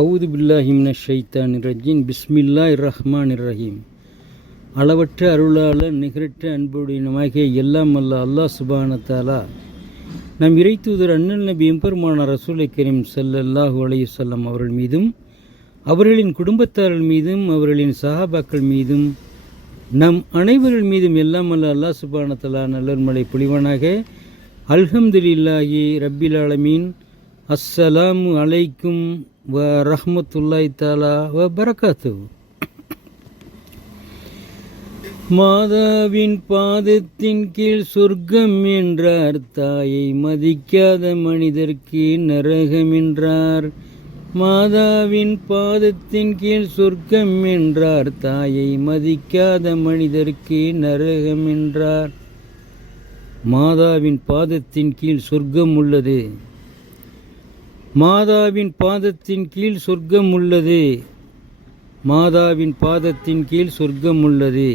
அவுது பில்லாஹி மினஷ் ஷைத்தானிர் ரஜீம். பிஸ்மில்லாஹிர் ரஹ்மானிர் ரஹீம். அளவற்ற அருளாளர் நிகரற்ற அன்புடையனுமாகிய எல்லாம் அல்ல அல்லாஹ் சுப்ஹானஹு தஆலா நம் இறை தூதர் அண்ணல் நபி எம்பெருமானார் ரசூலை கரீம் ஸல்லல்லாஹு அலைஹி வஸல்லம் அவர்கள் மீதும் அவர்களின் குடும்பத்தார்கள் மீதும் அவர்களின் சஹாபாக்கள் மீதும் நம் அனைவர்கள் மீதும் எல்லாம் அல்ல அல்லாஹ் சுப்ஹானஹு தஆலா நல்லர்மலை பொழிவானாக. அல்ஹம்துலில்லாஹி ரப்பில் ஆலமீன். அஸ்ஸலாமு அலைக்கும் வ ரஹ்மத்துல்லாஹி தஆலா வ பரகாத்துஹு. மாதாவின் பாதத்தின் கீழ் சொர்க்கம் என்றார், தாயை மதிக்காத மனிதர்க்கு நரகம் என்றார். மாதாவின் பாதத்தின் கீழ் சொர்க்கம் என்றார், தாயை மதிக்காத மனிதர்க்கு நரகம் என்றார். மாதாவின் பாதத்தின் கீழ் சொர்க்கம் உள்ளது. மாதாவின் பாதத்தின் கீழ் சொர்க்கம் உள்ளது. மாதாவின் பாதத்தின் கீழ் சொர்க்கம் உள்ளது.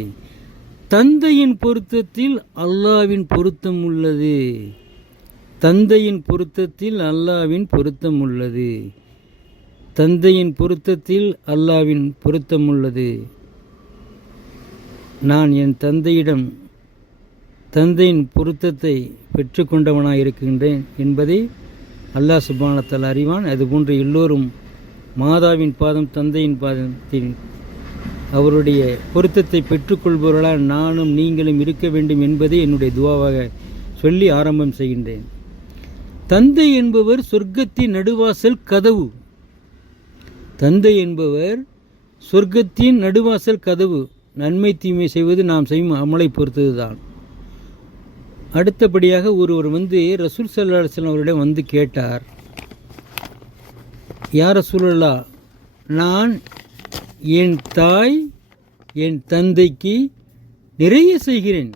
தந்தையின் பொருத்தத்தில் அல்லாவின் பொருத்தம் உள்ளது. தந்தையின் பொருத்தத்தில் அல்லாவின் பொருத்தம் உள்ளது. தந்தையின் பொருத்தத்தில் அல்லாவின் பொருத்தம் உள்ளது. நான் என் தந்தையிடம் தந்தையின் பொருத்தத்தை பெற்றுக்கொண்டவனாக இருக்கின்றேன் என்பதை அல்லாஹ் சுப்ஹானஹு தஆலா அறிவான். அதுபோன்று எல்லோரும் மாதாவின் பாதம் தந்தையின் பாதத்தில் அவருடைய பொருத்தத்தை பெற்றுக்கொள்பவர்களால் நானும் நீங்களும் இருக்க வேண்டும் என்பதை என்னுடைய துவாவாக சொல்லி ஆரம்பம் செய்கின்றேன். தந்தை என்பவர் சொர்க்கத்தின் நடுவாசல் கதவு. தந்தை என்பவர் சொர்க்கத்தின் நடுவாசல் கதவு. நன்மை தீமை செய்வது நாம் செய்யும் அமலை பொறுத்தது தான். அடுத்தபடியாக ஒருவர் ரசூல் ஸல்லல்லாஹு அலைஹி வஸல்லம் அவரிடம் கேட்டார், யா ரசூலல்லாஹ், நான் என் தாய் என் தந்தைக்கு நிறைய செய்கிறேன்.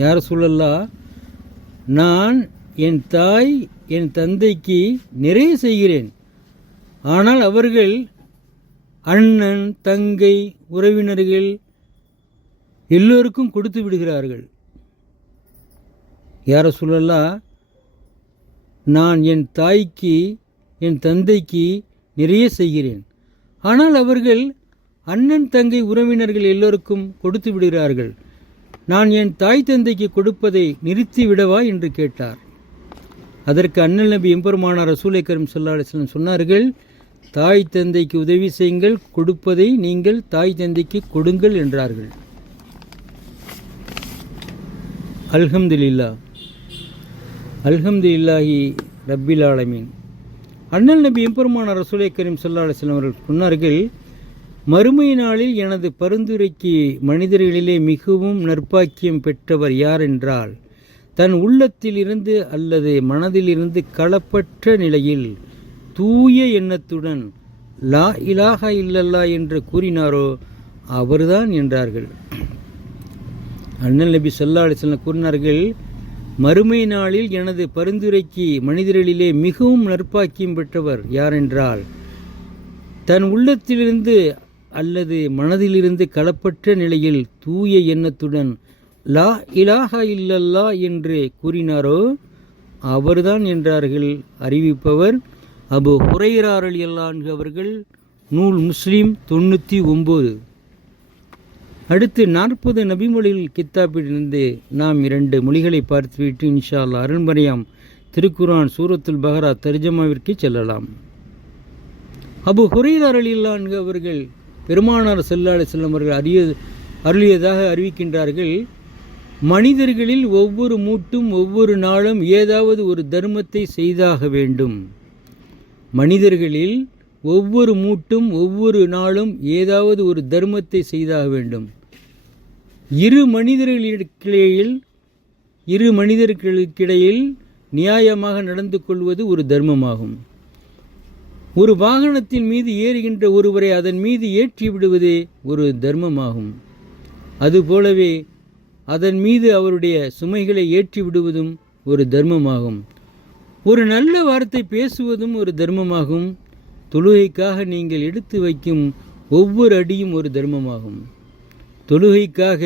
யா ரசூலல்லாஹ், நான் என் தாய் என் தந்தைக்கு நிறைய செய்கிறேன். ஆனால் அவர்கள் அண்ணன் தங்கை உறவினர்கள் எல்லோருக்கும் கொடுத்து விடுகிறார்கள். யா ரசூலல்லாஹ், நான் என் தாய்க்கு என் தந்தைக்கு நிறைய செய்கிறேன். ஆனால் அவர்கள் அண்ணன் தங்கை உறவினர்கள் எல்லோருக்கும் கொடுத்து விடுகிறார்கள். நான் என் தாய் தந்தைக்கு கொடுப்பதை நிறுத்திவிடவா என்று கேட்டார். அதற்கு அண்ணல் நபி எம்பெருமானார் ரசூலை கரீம் ஸல்லல்லாஹு அலைஹி வஸல்லம் சொன்னார்கள், தாய் தந்தைக்கு உதவி செய்யுங்கள், கொடுப்பதை நீங்கள் தாய் தந்தைக்கு கொடுங்கள் என்றார்கள். அல்ஹம்துலில்லாஹ். அல்ஹம்துலில்லாஹி ரப்பில் ஆலமீன். அண்ணல் நபி எம்பெருமானார் ரசூலை கரீம் ஸல்லல்லாஹு அலைஹி வஸல்லம் அவர்கள் சொன்னார்கள், மறுமை நாளில் எனது பரிந்துரைக்கு மனிதர்களிலே மிகவும் நற்பாக்கியம் பெற்றவர் யார் என்றால், தன் உள்ளத்திலிருந்து அல்லது மனதிலிருந்து களப்பற்ற நிலையில் தூய எண்ணத்துடன் லா இலாஹா இல்லல்லாஹ் என்று கூறினாரோ அவர்தான் என்றார்கள். அண்ணல் நபி ஸல்லல்லாஹு அலைஹி வஸல்லம் கூறினார்கள், மறுமை நாளில் எனது பரிந்துரைக்கு மனிதர்களிலே மிகவும் நற்பாக்கியம் பெற்றவர் யாரென்றால், தன் உள்ளத்திலிருந்து அல்லது மனதிலிருந்து களப்பற்ற நிலையில் தூய எண்ணத்துடன் லா இலாஹா இல்லல்லாஹ் என்று கூறினாரோ அவர்தான் என்றார்கள். அறிவிப்பவர் அபு ஹுரைரா ரலியல்லாஹு அன்ஹு அவர்கள். நூல் முஸ்லிம் 99. அடுத்து 40 நபிமொழிகள் கித்தாப்பிலிருந்து நாம் 2 மொழிகளை பார்த்துவிட்டு இன்ஷா அல்லாஹ் அருள்மறையாம் திருக்குர்ஆன் சூரத்துல் பஹரா தர்ஜமாவிற்கு செல்லலாம். அபு ஹுரைரா ரலியல்லாஹு அன்ஹு அவர்கள் பெருமானார் ஸல்லல்லாஹு அலைஹி வஸல்லம் அவர்கள் அருளியதாக அறிவிக்கின்றார்கள், மனிதர்களில் ஒவ்வொரு மூட்டும் ஒவ்வொரு நாளும் ஏதாவது ஒரு தர்மத்தை செய்தாக வேண்டும். மனிதர்களில் ஒவ்வொரு மூட்டும் ஒவ்வொரு நாளும் ஏதாவது ஒரு தர்மத்தை செய்தாக வேண்டும். இரு மனிதர்களுக்கிடையில் நியாயமாக நடந்து கொள்வது ஒரு தர்மமாகும். ஒரு வாகனத்தின் மீது ஏறுகின்ற ஒருவரை அதன் மீது ஏற்றி விடுவதே ஒரு தர்மமாகும். அதுபோலவே அதன் மீது அவருடைய சுமைகளை ஏற்றி விடுவதும் ஒரு தர்மமாகும். ஒரு நல்ல வார்த்தை பேசுவதும் ஒரு தர்மமாகும். தொழுகைக்காக நீங்கள் எடுத்து வைக்கும் ஒவ்வொரு அடியும் ஒரு தர்மமாகும். தொழுகைக்காக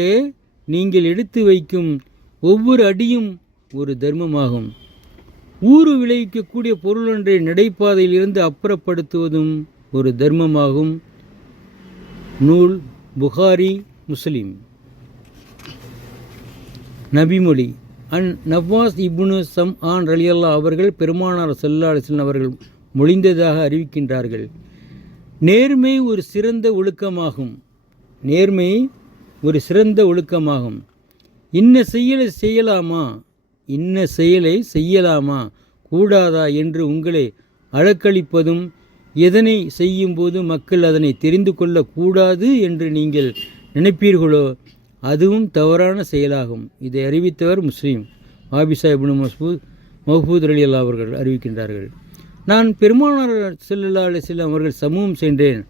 நீங்கள் எடுத்து வைக்கும் ஒவ்வொரு அடியும் ஒரு தர்மமாகும். ஊறு விளைவிக்கக்கூடிய பொருளொன்றை நடைபாதையில் இருந்து அப்புறப்படுத்துவதும் ஒரு தர்மமாகும். நூல் புகாரி, முஸ்லிம். நபிமொழி. நவாஸ் இப்னு சம்ஆன் ரலியல்லாஹு அவர்கள் பெருமானார் ஸல்லல்லாஹு அலைஹி வஸல்லம் அவர்கள் மொழிந்ததாக அறிவிக்கின்றார்கள். நேர்மை ஒரு சிறந்த ஒழுக்கமாகும். நேர்மை ஒரு சிறந்த ஒழுக்கமாகும். இன்ன செயலை செய்யலாமா, இன்ன செயலை செய்யலாமா, கூடாதா என்று உங்களை அலக்களிப்பதும், எதனை செய்யும்போது மக்கள் அதனை தெரிந்து கொள்ளக்கூடாது என்று நீங்கள் நினைப்பீர்களோ அதுவும் தவறான செயலாகும். இதை அறிவித்தவர் முஸ்லீம். ஆபிசா இப்னு மஹ்பூத் ரலியல்லாஹு அவர்கள் அறிவிக்கின்றார்கள். நான் பெருமானார் ஸல்லல்லாஹு அலைஹி வஸல்லம் அவர்கள் சமூகம் சென்றேன்.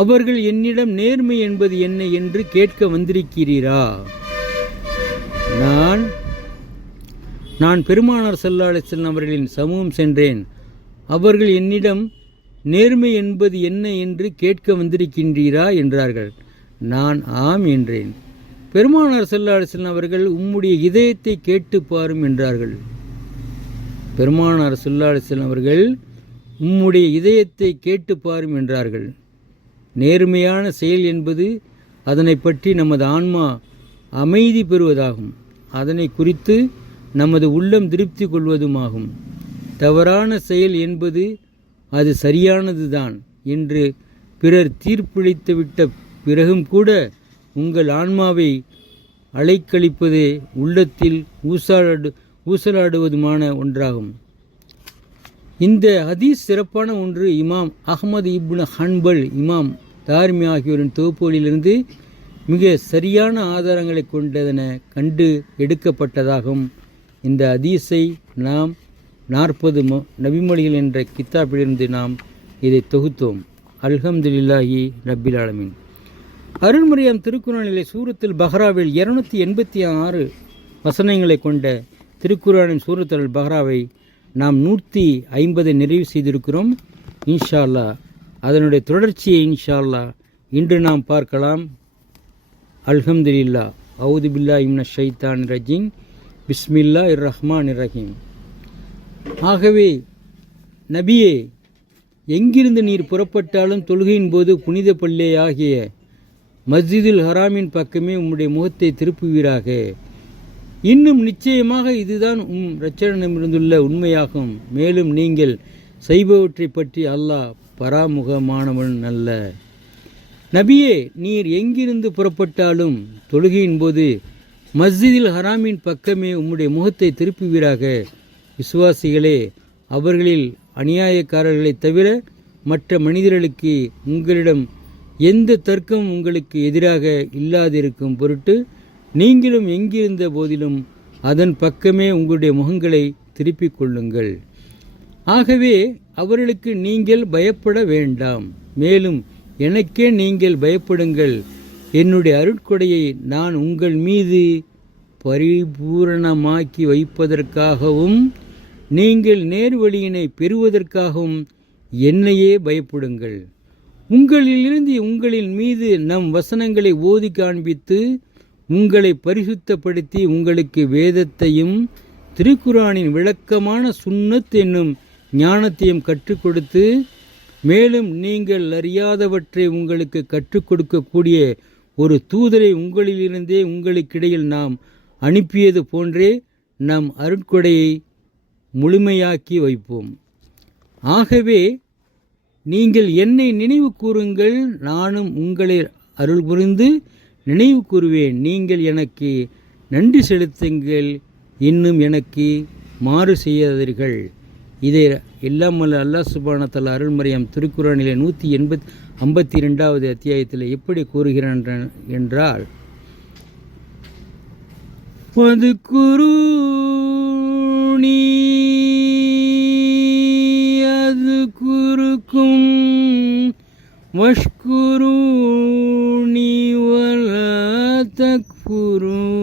அவர்கள் என்னிடம் நேர்மை என்பது என்ன என்று கேட்க வந்திருக்கிறீரா? நான் பெருமானார் ஸல்லல்லாஹு அலைஹி வஸல்லம் அவர்களின் சமூகம் சென்றேன். அவர்கள் என்னிடம் நேர்மை என்பது என்ன என்று கேட்க வந்திருக்கின்றீரா என்றார்கள். நான் ஆம் என்றேன். பெருமானார் ஸல்லல்லாஹு அலைஹி வஸல்லம் அவர்கள் உம்முடைய இதயத்தை கேட்டு பாரும் என்றார்கள். பெருமானார் ஸல்லல்லாஹு அலைஹி வஸல்லம் அவர்கள் உம்முடைய இதயத்தை கேட்டு பாரும் என்றார்கள். நேர்மையான செயல் என்பது அதனை பற்றி நமது ஆன்மா அமைதி பெறுவதாகும். அதனை குறித்து நமது உள்ளம் திருப்தி கொள்வதுமாகும். தவறான செயல் என்பது அது சரியானதுதான் என்று பிறர் தீர்ப்பளித்துவிட்ட பிறகும் கூட உங்கள் ஆன்மாவை அலைக்கழிப்பதே உள்ளத்தில் ஊசலாடுவதுமான ஒன்றாகும். இந்த ஹதீஸ் சிறப்பான ஒன்று. இமாம் அஹ்மது இப்னு ஹன்பல், இமாம் தார்மி ஆகியோரின் தொகுப்புகளிலிருந்து மிக சரியான ஆதாரங்களை கொண்டதென கண்டு எடுக்கப்பட்டதாகும். இந்த ஹதீஸை நாம் 40 நபிமொழிகள் என்ற கித்தாபிலிருந்து நாம் இதை தொகுத்தோம். அல்ஹம்துலில்லாஹி ரப்பில் ஆலமீன். அருள்மரியம் திருக்குறானிலே சூரத்துல் பஹ்ராவில் 286 வசனங்களை கொண்ட திருக்குறானின் சூரத்துல் பஹ்ராவை நாம் 150 நிறைவு செய்திருக்கிறோம். இன்ஷா அல்லாஹ் அதனுடைய தொடர்ச்சியை இன்ஷா அல்லாஹ் இன்று நாம் பார்க்கலாம். அல்ஹம்துலில்லாஹ். அவுது பில்லாஹி மினஷ் ஷைத்தானிர் ரஜீம். பிஸ்மில்லாஹிர் ரஹ்மானிர் ரஹீம். ஆகவே நபியே, எங்கிருந்து நீர் புறப்பட்டாலும் தொழுகையின் போது புனித பள்ளி ஆகிய மஸ்ஜிதுல் ஹராமின் பக்கமே உம்முடைய முகத்தை திருப்புவீராக. இன்னும் நிச்சயமாக இதுதான் இரட்சகனிடமிருந்துள்ள உண்மையாகும். மேலும் நீங்கள் செய்பவற்றை பற்றி அல்லாஹ் பராமுகமானவன் அல்ல. நபியே, நீர் எங்கிருந்து புறப்பட்டாலும் தொழுகையின் போது மஸ்ஜிதுல் ஹராமின் பக்கமே உம்முடைய முகத்தை திருப்புவீராக. விசுவாசிகளே, அவர்களில் அநியாயக்காரர்களைத் தவிர மற்ற மனிதர்களுக்கு உங்களிடம் எந்த தர்க்கம் உங்களுக்கு எதிராக இல்லாதிருக்கும் பொருட்டு நீங்களும் எங்கிருந்த போதிலும் அதன் பக்கமே உங்களுடைய முகங்களை திருப்பிக் கொள்ளுங்கள். ஆகவே அவர்களுக்கு நீங்கள் பயப்பட வேண்டாம். மேலும் எனக்கே நீங்கள் பயப்படுங்கள். என்னுடைய அருட்கொடையை நான் உங்கள் மீது பரிபூரணமாக்கி வைப்பதற்காகவும் நீங்கள் நேர்வழியினை பெறுவதற்காகவும் என்னையே பயப்படுங்கள். உங்களிலிருந்து உங்களின் மீது நம் வசனங்களை ஓதி காண்பித்து உங்களை பரிசுத்தப்படுத்தி உங்களுக்கு வேதத்தையும் திருக்குரானின் விளக்கமான சுன்னத் என்னும் ஞானத்தையும் கற்றுக் கொடுத்து மேலும் நீங்கள் அறியாதவற்றை உங்களுக்கு கற்றுக் கொடுக்கக்கூடிய ஒரு தூதரை உங்களிலிருந்தே உங்களுக்கிடையில் நாம் அனுப்பியது போன்றே நம் அருட்கொடையை முழுமையாக்கி வைப்போம். ஆகவே நீங்கள் என்னை நினைவு கூறுங்கள், நானும் உங்களை அருள் புரிந்து நினைவு கூறுவேன். நீங்கள் எனக்கு நன்றி செலுத்துங்கள், இன்னும் எனக்கு மாறு செய்யாதீர்கள். இதை எல்லாம் வல்ல அல்லாஹ் சுப்ஹானஹு வ தஆலா அருள்மரியம் திருக்குறானிலே 152வது அத்தியாயத்தில் எப்படி கூறுகிறான் என்றால், வதுகுரூனி அதுகுருக்கும் வஷ்குரூனி வலா தக்ஃபுரூன்.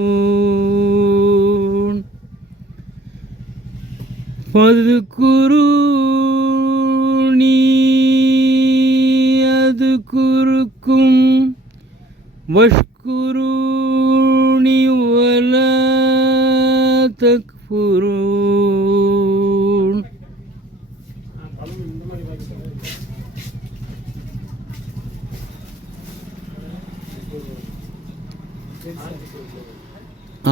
வதுகுரூனி அதுகுருக்கும் வஷ்குரூனி வலா தக்ஃபுரூன்.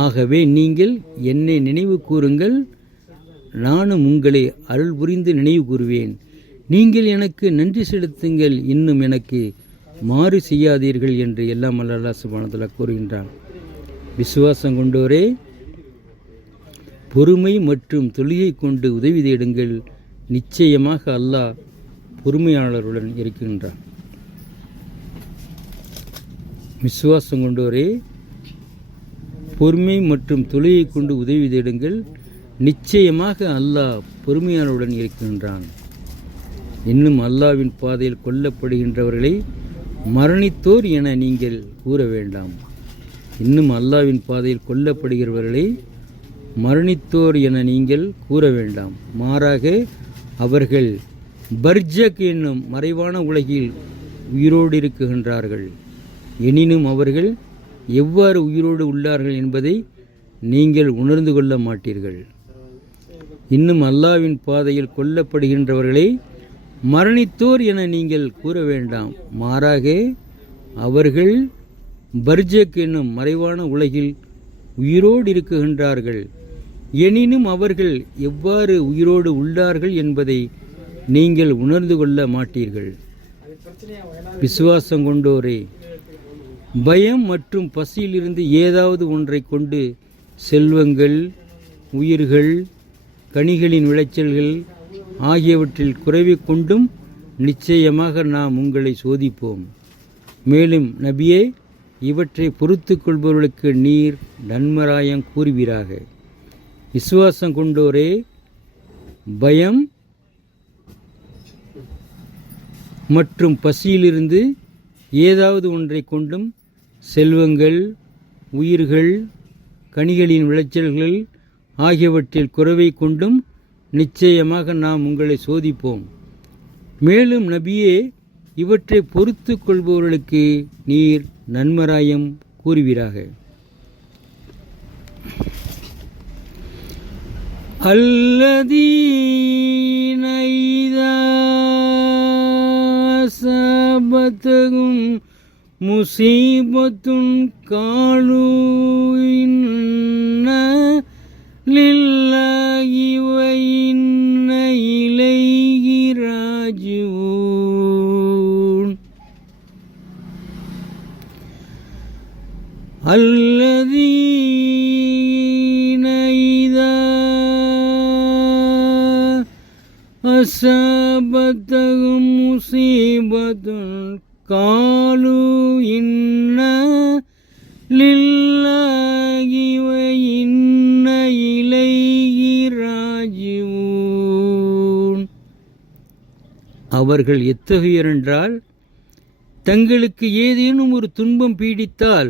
ஆகவே நீங்கள் என்னை நினைவு கூறுங்கள், நானும் உங்களை அருள் புரிந்து நினைவு கூறுவேன். நீங்கள் எனக்கு நன்றி செலுத்துங்கள், இன்னும் எனக்கு மாறு செய்யாதீர்கள் என்று எல்லாம் அல்லாஹ் சுப்ஹானஹு வ தஆலா கூறுகின்றான். விசுவாசம் கொண்டோரே, பொறுமை மற்றும் தொழுகை கொண்டு உதவி தேடுங்கள், நிச்சயமாக அல்லாஹ் பொறுமையாளருடன் இருக்கின்றான். விசுவாசம் கொண்டோரே, பொறுமை மற்றும் தொழுகை கொண்டு உதவி தேடுங்கள், நிச்சயமாக அல்லாஹ் பொறுமையாளருடன் இருக்கின்றான். இன்னும் அல்லாஹ்வின் பாதையில் கொல்லப்படுகின்றவர்களை மரணித்தோர் என நீங்கள் கூற வேண்டாம். இன்னும் அல்லாஹ்வின் பாதையில் கொல்லப்படுகிறவர்களை மரணித்தோர் என நீங்கள் கூற வேண்டாம். மாறாக அவர்கள் பர்ஜக் என்னும் மறைவான உலகில் உயிரோடு இருக்குகின்றார்கள். எனினும் அவர்கள் எவ்வாறு உயிரோடு உள்ளார்கள் என்பதை நீங்கள் உணர்ந்து கொள்ள மாட்டீர்கள். இன்னும் அல்லாஹ்வின் பாதையில் கொல்லப்படுகின்றவர்களை மரணித்தோர் என நீங்கள் கூற வேண்டாம். மாறாக அவர்கள் பர்ஜக் என்னும் மறைவான உலகில் உயிரோடு இருக்குகின்றார்கள். எனினும் அவர்கள் எவ்வாறு உயிரோடு உள்ளார்கள் என்பதை நீங்கள் உணர்ந்து கொள்ள மாட்டீர்கள். விசுவாசம் கொண்டோரே, பயம் மற்றும் பசியிலிருந்து ஏதாவது ஒன்றை கொண்டு செல்வங்கள், உயிர்கள், கனிகளின் விளைச்சல்கள் ஆகியவற்றில் குறைவை கொண்டும் நிச்சயமாக நாம் உங்களை சோதிப்போம். மேலும் நபியே, இவற்றை பொறுத்து கொள்பவர்களுக்கு நீர் நன்மராயம் கூறுவீராக. விசுவாசம் கொண்டோரே, பயம் மற்றும் பசியிலிருந்து ஏதாவது ஒன்றை கொண்டும் செல்வங்கள், உயிர்கள், கனிகளின் விளைச்சல்கள் ஆகியவற்றில் குறைவை கொண்டும் நிச்சயமாக நாம் உங்களை சோதிப்போம். மேலும் நபியே, இவற்றை பொறுத்து கொள்பவர்களுக்கு நீர் நன்மராயம் கூறுவீராக. அல்லதீன இதா அஸாபத்ஹும் முஸீபத்துன் காலூ இன்ன லில்லாஹி வ இன்ன இலைஹி ராஜிஊன். அல்லதீன இதா அஸாபத்ஹும் முஸீபத்துன் காலூ இன்ன லில்லாஹி வ இன்ன இலைஹி ராஜிஊன். அவர்கள் எத்தகையோர் என்றால், தங்களுக்கு ஏதேனும் ஒரு துன்பம் பீடித்தால்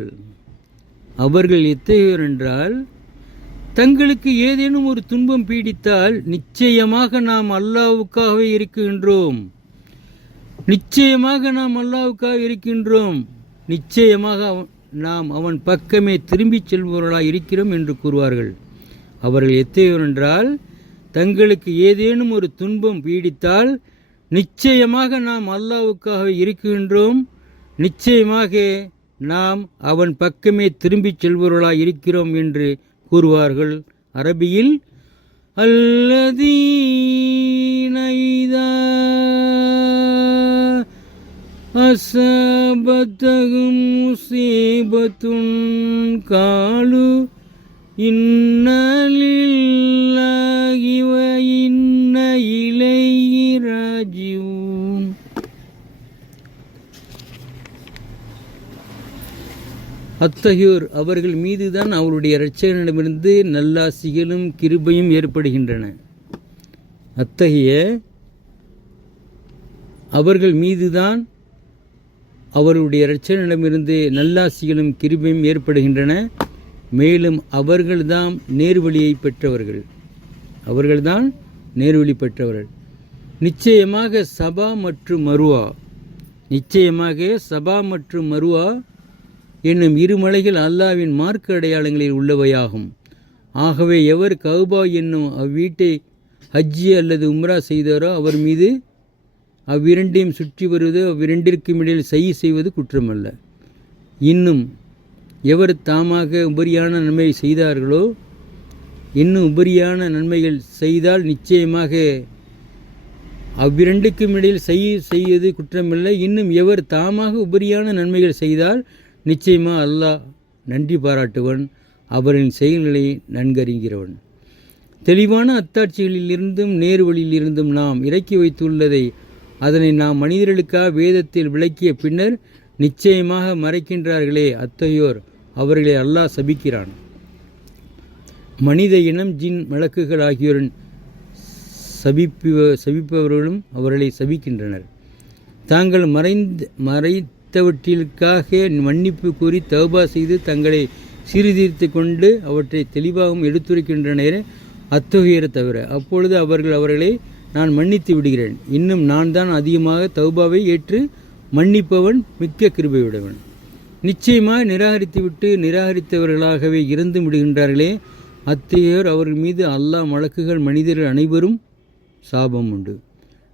நிச்சயமாக நாம் அல்லாஹ்வுக்காகவே இருக்கின்றோம், நிச்சயமாக நாம் அவன் பக்கமே திரும்பிச் செல்பவர்களாக இருக்கிறோம் என்று கூறுவார்கள். அவர்கள் எத்தகையோர் என்றால், தங்களுக்கு ஏதேனும் ஒரு துன்பம் பீடித்தால் நிச்சயமாக நாம் அல்லாஹ்வுக்காகவே இருக்கின்றோம், நிச்சயமாக நாம் அவன் பக்கமே திரும்பிச் செல்பவர்களாக இருக்கிறோம் என்று கூறுவார்கள். அரபியில் அல்லதீன இதா அஸாபத்ஹும் முஸீபத்துன் காலூ இன்ன லில்லாஹி வ இன்ன இலைஹி ராஜிஊன். அத்தகையோர் அவர்கள் மீதுதான் அவருடைய இரட்சகனிடமிருந்து நல்லாசிகளும் கிருபையும் ஏற்படுகின்றன. அத்தகைய அவர்கள் மீதுதான் அவருடைய இரட்சகனிடமிருந்து நல்லாசிகளும் கிருபையும் ஏற்படுகின்றன. மேலும் அவர்கள்தான் நேர்வழியை பெற்றவர்கள். நிச்சயமாக சபா மற்றும் மருவா என்னும் இரு மலைகள் அல்லாஹ்வின் மார்க்க அடையாளங்களில் உள்ளவையாகும். ஆகவே எவர் கௌபா என்னும் அவ்வீட்டை ஹஜ்ஜி அல்லது உம்ரா செய்தாரோ அவர் மீது அவ்விரண்டையும் சுற்றி வருவது அவ்விரண்டிற்கும் இடையில் செய்வது குற்றமல்ல. இன்னும் எவர் தாமாக உபரியான நன்மை செய்தார்களோ இன்னும் உபரியான நன்மைகள் செய்தால் நிச்சயமாக அவ்விரண்டுக்கும் இடையில் செய்வது குற்றமில்லை. இன்னும் எவர் தாமாக உபரியான நன்மைகள் செய்தால் நிச்சயமாக அல்லாஹ் நன்றி பாராட்டுவன், அவரின் செயல்களை நன்கறிகிறவன். தெளிவான அத்தாட்சிகளிலிருந்தும் நேரு வழியிலிருந்தும் நாம் இறக்கி வைத்துள்ளதை அதனை நாம் மனிதர்களுக்காக வேதத்தில் விளக்கிய பின்னர் நிச்சயமாக மறைக்கின்றார்களே, அத்தகையோர் அவர்களை அல்லாஹ் சபிக்கிறான். மனித இனம், ஜின், மலக்குகள் ஆகியோரின் சபிப்பவர்களும் அவர்களை சபிக்கின்றனர். தாங்கள் மறைத்தவற்றிற்காக மன்னிப்பு கூறி தௌபா செய்து தங்களை சீர்திருத்தி கொண்டு அவற்றை தெளிவாகவும் எடுத்துரைக்கின்றனர் அத்தகையோரை தவிர. அப்பொழுது அவர்களை நான் மன்னித்து விடுகிறேன். இன்னும் நான் தான் அதிகமாக தௌபாவை ஏற்று மன்னிப்பவன், மிக்க கிருபையுடையவன். நிச்சயமாக நிராகரித்தவர்களாகவே இருந்து விடுகின்றார்களே, அத்தகையோர் அவர்கள் மீது அல்லாஹ், மலக்குகள், மனிதர்கள் அனைவரும் சாபம் உண்டு.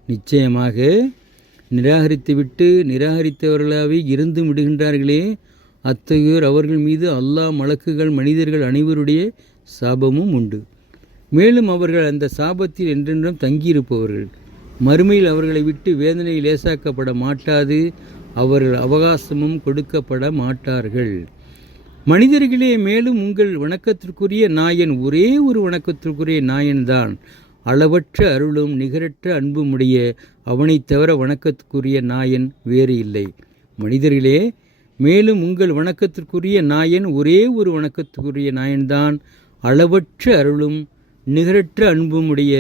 நிச்சயமாக நிராகரித்தவர்களாகவே இருந்து விடுகின்றார்களே, அத்தகையோர் அவர்கள் மீது அல்லாஹ், மலக்குகள், மனிதர்கள் அனைவருடைய சாபமும் உண்டு. மேலும் அவர்கள் அந்த சாபத்தில் என்றென்றும் தங்கியிருப்பவர்கள். மறுமையில் அவர்களை விட்டு வேதனை லேசாக்கப்பட மாட்டாது, அவர்கள் அவகாசமும் கொடுக்கப்பட மாட்டார்கள். மனிதர்களே, மேலும் உங்கள் வணக்கத்திற்குரிய நாயன் ஒரே ஒரு வணக்கத்திற்குரிய நாயன்தான். அளவற்ற அருளும் நிகரற்ற அன்புமுடைய அவனைத் தவிர வணக்கத்திற்குரிய நாயன் வேறு இல்லை. மனிதர்களே, மேலும் உங்கள் வணக்கத்திற்குரிய நாயன் ஒரே ஒரு வணக்கத்திற்குரிய நாயன்தான். அளவற்ற அருளும் நிகரற்ற அன்புமுடைய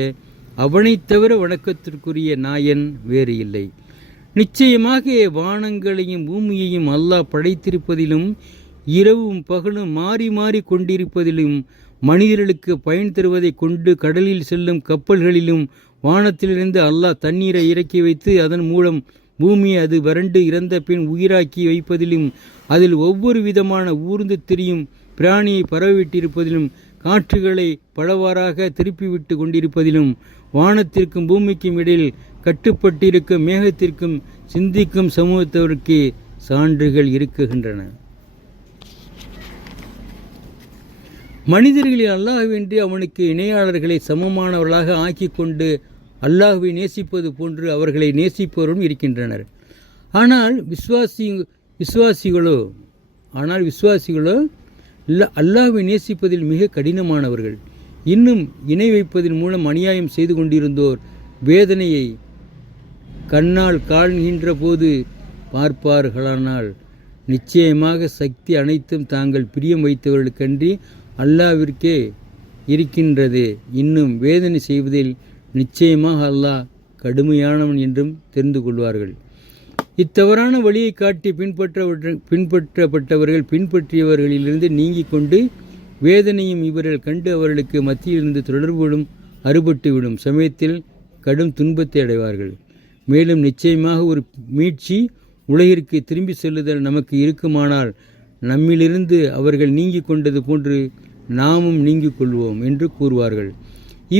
அவனைத் தவிர வணக்கத்திற்குரிய நாயன் வேறு இல்லை. நிச்சயமாக வானங்களையும் பூமியையும் அல்லாஹ் படைத்திருப்பதிலும் இரவும் பகலும் மாறி மாறி கொண்டிருப்பதிலும் மனிதர்களுக்கு பயன் தருவதை கொண்டு கடலில் செல்லும் கப்பல்களிலும் வானத்திலிருந்து அல்லாஹ் தண்ணீரை இறக்கி வைத்து அதன் மூலம் பூமியை அது வறண்டு இறந்த பின் உயிராக்கி வைப்பதிலும் அதில் ஒவ்வொரு விதமான ஊர்ந்து திரியும் பிராணியை பரவிவிட்டிருப்பதிலும் காற்றுகளை பலவாறாக திருப்பிவிட்டு கொண்டிருப்பதிலும் வானத்திற்கும் பூமிக்கும் இடையில் கட்டுப்பட்டிருக்கும் மேகத்திற்கும் சிந்திக்கும் சமூகத்தவருக்கு சான்றுகள் இருக்குகின்றன. மனிதர்களில் அல்லாஹ்வின்றி அவனுக்கு இணையாளர்களை சமமானவர்களாக ஆக்கி கொண்டு அல்லாஹ்வை நேசிப்பது போன்று அவர்களை நேசிப்பவரும் இருக்கின்றனர். ஆனால் விசுவாசிகளோ அல்லாஹ்வை நேசிப்பதில் மிக கடினமானவர்கள். இன்னும் இணை வைப்பதன் மூலம் அநியாயம் செய்து கொண்டிருந்தோர் வேதனையை கண்ணால் காண்கின்ற போது பார்ப்பார்களானால் நிச்சயமாக சக்தி அனைத்தும் தாங்கள் பிரியம் வைத்தவர்களுக்கன்றி அல்லாஹ்விற்கே இருக்கின்றது. இன்னும் வேதனை செய்வதில் நிச்சயமாக அல்லாஹ் கடுமையானவன் என்றும் தெரிந்து கொள்வார்கள். இத்தவறான வழியை காட்டி பின்பற்றப்பட்டவர்கள் பின்பற்றியவர்களிலிருந்து நீங்கிக் கொண்டு வேதனையும் இவர்கள் கண்டு அவர்களுக்கு மத்தியிலிருந்து தொடர்புகளும் அறுபட்டுவிடும் சமயத்தில் கடும் துன்பத்தை அடைவார்கள். மேலும் நிச்சயமாக ஒரு மீட்சி உலகிற்கு திரும்பி செல்லுதல் நமக்கு இருக்குமானால் நம்மிலிருந்து அவர்கள் நீங்கிக் கொண்டது போன்று நாமும் நீங்கிக் கொள்வோம் என்று கூறுவார்கள்.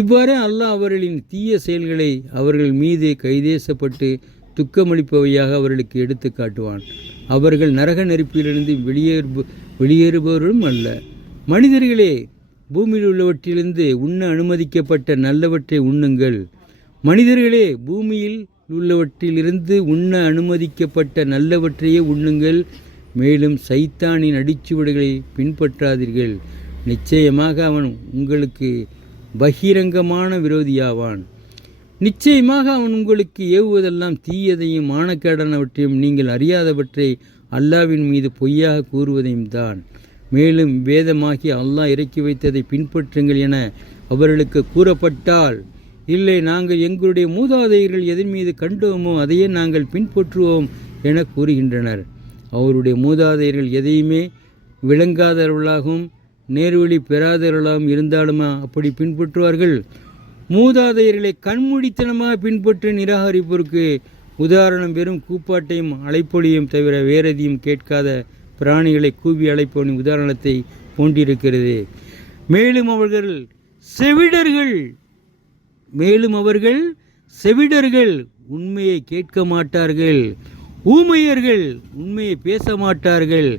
இவ்வாறு அல்லாஹ் அவர்களின் தீய செயல்களை அவர்கள் மீது கைதேசப்பட்டு துக்கமளிப்பவையாக அவர்களுக்கு எடுத்து காட்டுவான். அவர்கள் நரக நெருப்பிலிருந்து வெளியேறுபவர்களும் அல்ல. மனிதர்களே, பூமியில் உள்ளவற்றிலிருந்து உண்ண அனுமதிக்கப்பட்ட நல்லவற்றை உண்ணுங்கள். மனிதர்களே, பூமியில் உள்ளவற்றிலிருந்து உண்ண அனுமதிக்கப்பட்ட நல்லவற்றையே உண்ணுங்கள். மேலும் சைத்தானின் அடிச்சுவடுகளை பின்பற்றாதீர்கள். நிச்சயமாக அவன் உங்களுக்கு பகிரங்கமான விரோதியாவான். நிச்சயமாக அவன் உங்களுக்கு ஏவுவதெல்லாம் தீயதையும் மானக்கேடானவற்றையும் நீங்கள் அறியாதவற்றை அல்லாஹ்வின் மீது பொய்யாக கூறுவதையும் தான். மேலும் வேதமாகி அல்லாஹ் இறக்கி வைத்ததை பின்பற்றுங்கள் என அவர்களுக்கு கூறப்பட்டால், இல்லை நாங்கள் எங்களுடைய மூதாதையர்கள் எதன் மீது கண்டோமோ அதையே நாங்கள் பின்பற்றுவோம் என கூறுகின்றனர். அவருடைய மூதாதையர்கள் எதையுமே விளங்காதவர்களாகவும் நேர்வழி பெறாதவர்களாகவும் இருந்தாலுமா அப்படி பின்பற்றுவார்கள்? மூதாதையர்களை கண்மூடித்தனமாக பின்பற்றி நிராகரிப்போருக்கு உதாரணம் வெறும் கூப்பாட்டையும் அழைப்பொழியும் தவிர வேறெதையும் கேட்காத பிராணிகளை கூவி அழைப்பவனின் உதாரணத்தை போன்றிருக்கிறது. மேலும் அவர்கள் செவிடர்கள் மேலும் அவர்கள் செவிடர்கள், உண்மையை கேட்க மாட்டார்கள். ஊமையர்கள், உண்மையை பேச மாட்டார்கள்.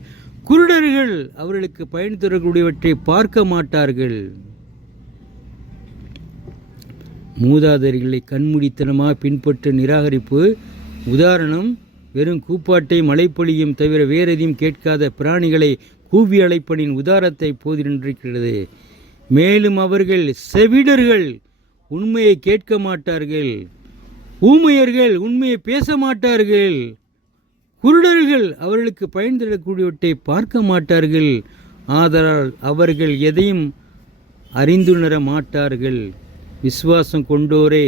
குருடர்கள், அவர்களுக்கு பயன் தரக்கூடியவற்றை பார்க்க மாட்டார்கள். மூதாதையர்களை கண்மூடித்தனமாக பின்பற்ற நிராகரிப்பு. உதாரணம், வெறும் கூப்பாட்டை மழைப்பொழியும் தவிர வேறெதையும் கேட்காத பிராணிகளை கூவி அழைப்பனின் உதாரணத்தை போதிருக்கிறது. மேலும் அவர்கள் செவிடர்கள், உண்மையை கேட்க மாட்டார்கள். ஊமையர்கள், உண்மையை பேச மாட்டார்கள். குருடர்கள், அவர்களுக்கு பயன் தரக்கூடியவற்றை பார்க்க மாட்டார்கள். ஆதலால் அவர்கள் எதையும் அறிந்துணர மாட்டார்கள். விசுவாசம் கொண்டோரே,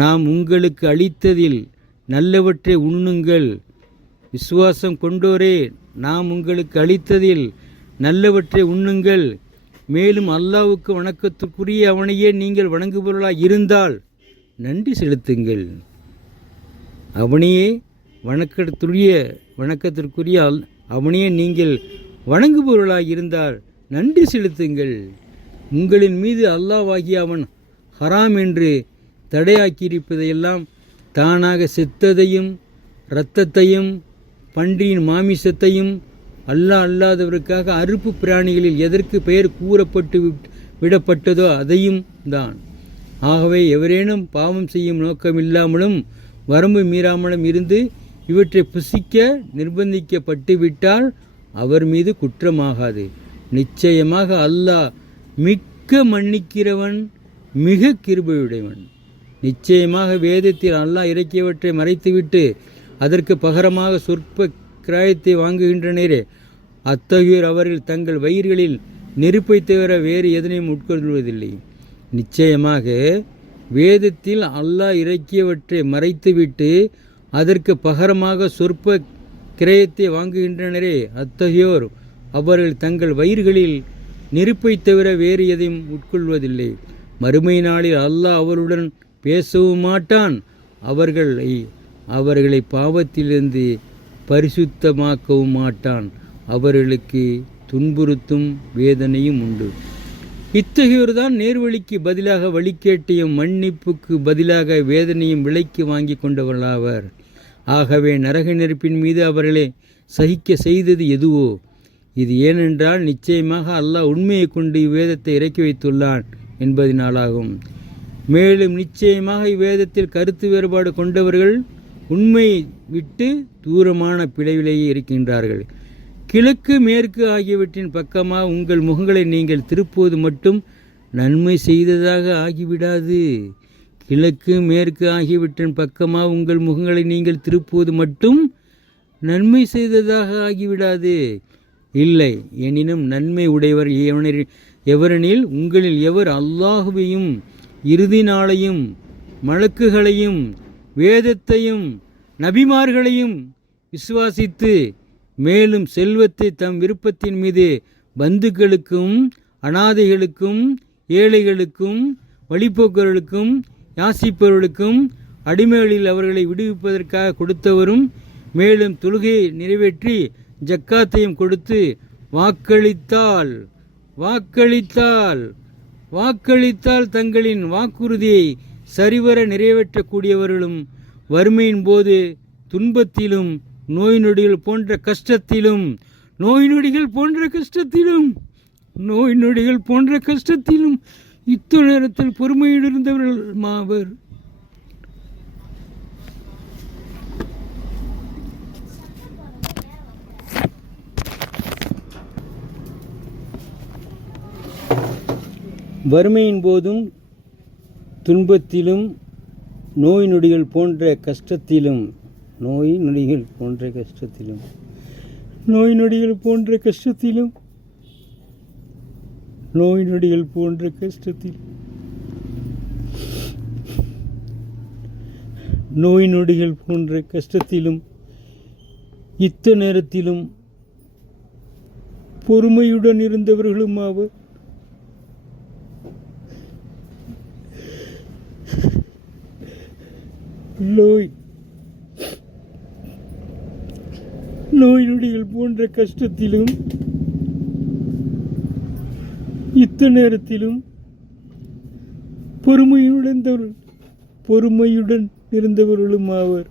நாம் உங்களுக்கு அளித்ததில் நல்லவற்றை உண்ணுங்கள். விசுவாசம் கொண்டோரே, நாம் உங்களுக்கு அளித்ததில் நல்லவற்றை உண்ணுங்கள். மேலும் அல்லாஹ்வுக்கு வணக்கத்திற்குரிய அவனையே நீங்கள் வணங்குபவர்களாக இருந்தால் நன்றி செலுத்துங்கள். அவனையே வணக்கத்திற்குரிய அவனையே நீங்கள் வணங்குபவர்களாக இருந்தால் நன்றி செலுத்துங்கள். உங்களின் மீது அல்லாஹ்வாகிய அவன் ஹராம் என்று தடையாக்கியிருப்பதையெல்லாம், தானாக செத்ததையும் இரத்தத்தையும் பன்றியின் மாமிசத்தையும் அல்லாஹ் அல்லாதவருக்காக அறுப்பு பிராணிகளில் எதற்கு பெயர் கூறப்பட்டு விடப்பட்டதோ அதையும் தான். ஆகவே எவரேனும் பாவம் செய்யும் நோக்கமில்லாமலும் வரம்பு மீறாமலும் இருந்து இவற்றை புசிக்க நிர்பந்திக்கப்பட்டு விட்டால் அவர் மீது குற்றமாகாது. நிச்சயமாக அல்லாஹ் மிக்க மன்னிக்கிறவன், மிக கிருபையுடையவன். நிச்சயமாக வேதத்தில் அல்லாஹ் இறக்கியவற்றை மறைத்துவிட்டு அதற்கு பகரமாக சொற்ப கிராயத்தை வாங்குகின்றனரே, அத்தகையோர் அவர்கள் தங்கள் வயிறுகளில் நெருப்பை தவிர வேறு எதனையும் உட்கொள்வதில்லை. நிச்சயமாக வேதத்தில் அல்லாஹ் இறக்கியவற்றை மறைத்துவிட்டு அதற்கு பகரமாக சொற்ப கிரயத்தை வாங்குகின்றனரே, அத்தகையோர் அவர்கள் தங்கள் வயிறுகளில் நெருப்பை தவிர வேறு எதையும் உட்கொள்வதில்லை. மறுமை நாளில் அல்லாஹ் அவருடன் பேசவும் மாட்டான். அவர்களை பாவத்திலிருந்து பரிசுத்தமாக்கவும் மாட்டான். அவர்களுக்கு துன்புறுத்தும் வேதனையும் உண்டு. இத்தகையோர்தான் நேர்வழிக்கு பதிலாக வழிகேட்டையும் மன்னிப்புக்கு பதிலாக வேதனையும் விலைக்கு வாங்கி கொண்டவர்களாவர். ஆகவே நரக நெருப்பின் மீது அவர்களை சகிக்க செய்தது எதுவோ? இது ஏனென்றால் நிச்சயமாக அல்லாஹ் உண்மையை கொண்டு இவ்வேதத்தை இறக்கி வைத்துள்ளான் என்பதனாலாகும். மேலும் நிச்சயமாக இவ்வேதத்தில் கருத்து வேறுபாடு கொண்டவர்கள் உண்மையை விட்டு தூரமான பிழைவிலேயே இருக்கின்றார்கள். கிழக்கு மேற்கு ஆகியவற்றின் பக்கமாக உங்கள் முகங்களை நீங்கள் திருப்புவது மட்டும் நன்மை செய்ததாக ஆகிவிடாது. கிழக்கு மேற்கு ஆகியவற்றின் பக்கமாக உங்கள் முகங்களை நீங்கள் திருப்புவது மட்டும் நன்மை செய்ததாக ஆகிவிடாது. இல்லை, எனினும் நன்மை உடையவர் எவரெனில் உங்களில் எவர் அல்லாஹுவையும் இறுதி நாளையும் மலக்குகளையும் வேதத்தையும் நபிமார்களையும் விசுவாசித்து மேலும் செல்வத்தை தம் விருப்பத்தின் மீது பந்துக்களுக்கும் அனாதைகளுக்கும் ஏழைகளுக்கும் வழிபோக்கர்களுக்கும் யாசிப்பவர்களுக்கும் அடிமைகளில் அவர்களை விடுவிப்பதற்காக கொடுத்தவரும், மேலும் தொழுகையை நிறைவேற்றி ஜக்காத்தையும் கொடுத்து வாக்களித்தால் தங்களின் வாக்குறுதியை சரிவர நிறைவேற்றக்கூடியவர்களும், வறுமையின் போது துன்பத்திலும் நோய் நொடிகள் போன்ற கஷ்டத்திலும் இத்த நேரத்தில் பொறுமையில் இருந்தவர்கள் மாவர். வறுமையின் போதும் துன்பத்திலும் நோய் நொடிகள் போன்ற கஷ்டத்திலும் இத்த நேரத்திலும் பொறுமையுடன் இருந்தவர்களும் ஆவர். நோய் நொடிகள் போன்ற கஷ்டத்திலும் இத்த நேரத்திலும் பொறுமையுடன் இருந்தவர்களும் ஆவர்.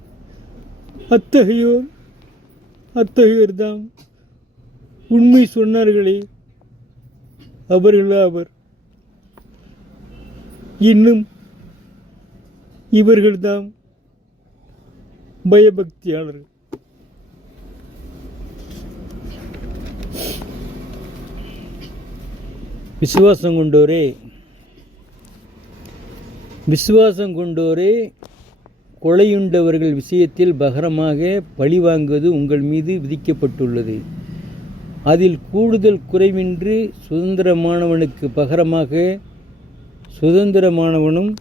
அத்தகையோர்தாம் உண்மை சொன்னார்களே அவர்களாவர். இன்னும் இவர்கள்தாம் பயபக்தியாளர்கள். விசுவாசம் கொண்டோரே கொலையுண்டவர்கள் விஷயத்தில் பகரமாக பழிவாங்குவது உங்கள் மீது விதிக்கப்பட்டுள்ளது. அதில் கூடுதல் குறைவின்றி சுதந்திரமானவனுக்கு பகரமாக சுதந்திரமானவனும்